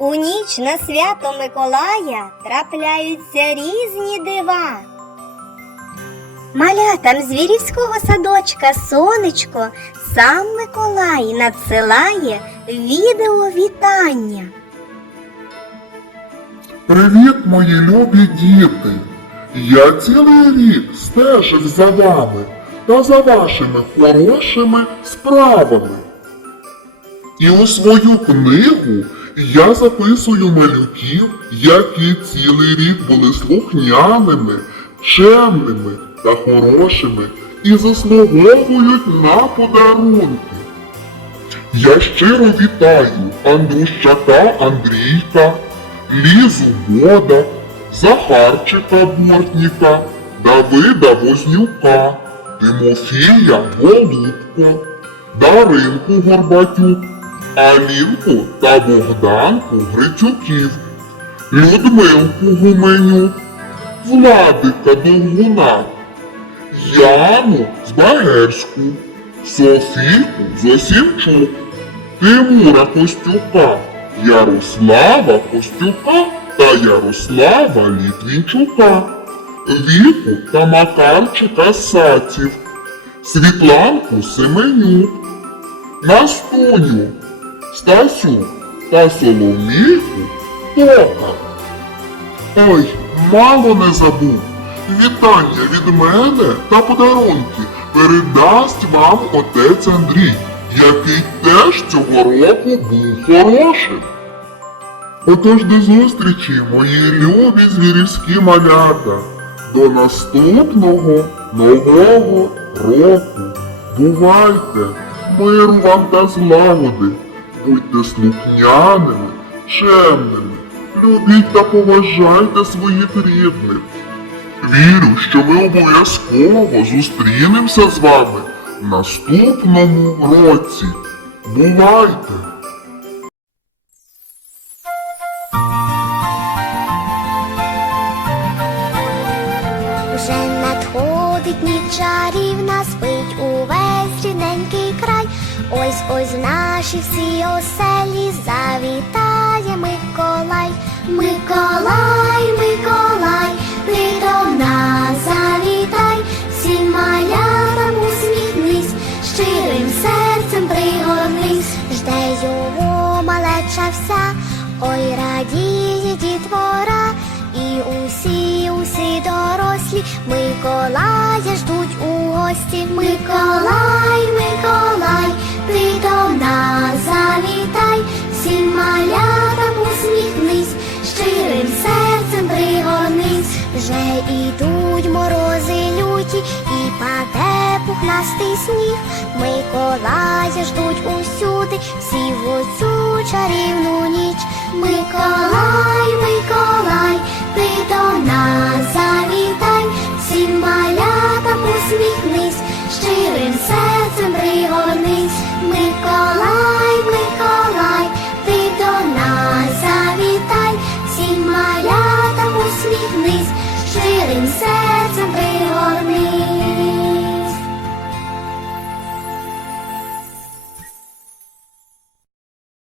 У ніч на свято Миколая трапляються різні дива. Малятам звірівського садочка сонечко сам Миколай надсилає відео вітання. Привіт, мої любі діти! Я цілий рік стежив за вами та за вашими хорошими справами. І у свою книгу я записую малюків, які цілий рік були слухняними, чемними та хорошими і заслуговують на подарунки. Я щиро вітаю Андрущака Андрійка, Лізу Бода, Захарчика Бортніка, Давида Вознюка, Тимофія Голубко, Даринку Горбатюк, Алінку та Богданку Грицюків, Людмилку Гуменюк, Владика Довгуна, Яну Збагерську, Софійку Зосімчук, Тимура Костюка, Ярослава Костюка та Ярослава Літвінчука, Віку та Макарчика Саців, Світланку Семенюк, Настуню, Стасю та Соломійку Тока. Ой, мало не забув. Вітання від мене та подарунки передасть вам отець Андрій, який теж цього року був хорошим. Отож до зустрічі, мої любі звірівські малята. До наступного нового року. Бувайте, миру вам та злагоди. Будьте слухняними, чемними, любіть та поважайте своїх рідних. Вірю, що ми обов'язково зустрінемося з вами в наступному році. Бувайте! Вже надходить ніч чарівна, спить увесь рідненький край. Ось ось наші всі оселі завітає Миколай. Миколай, Миколай, ти до нас завітай, всім малятам усміхнись, щирим серцем пригорнись, жде його малеча вся, ой радіє дітвора. І усі, усі дорослі Миколая ждуть у гості. Миколай, Миколай, Вже ідуть морози люті і паде пухнастий сніг. Миколая ждуть усюди, всі в оцю чарівну ніч. Миколай, Миколай, ти до нас завітай, всім малятам усміхнись, щирим серцем пригорнись. Миколай,